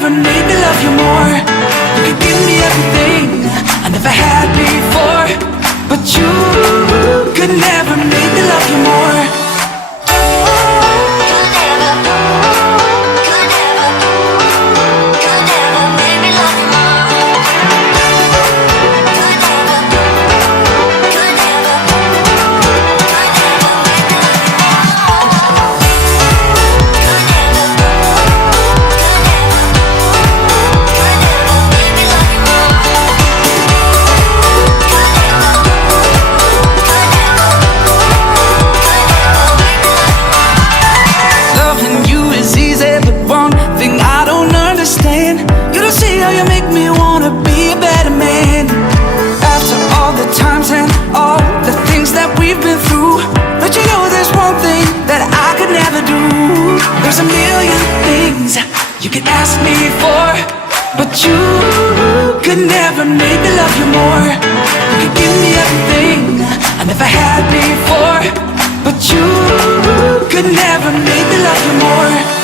never made me love you more. You could give me everything I never had before, but you could never make me love you more. There's a million things you could ask me for, but you could never make me love you more. You could give me everything I never had before, but you could never make me love you more.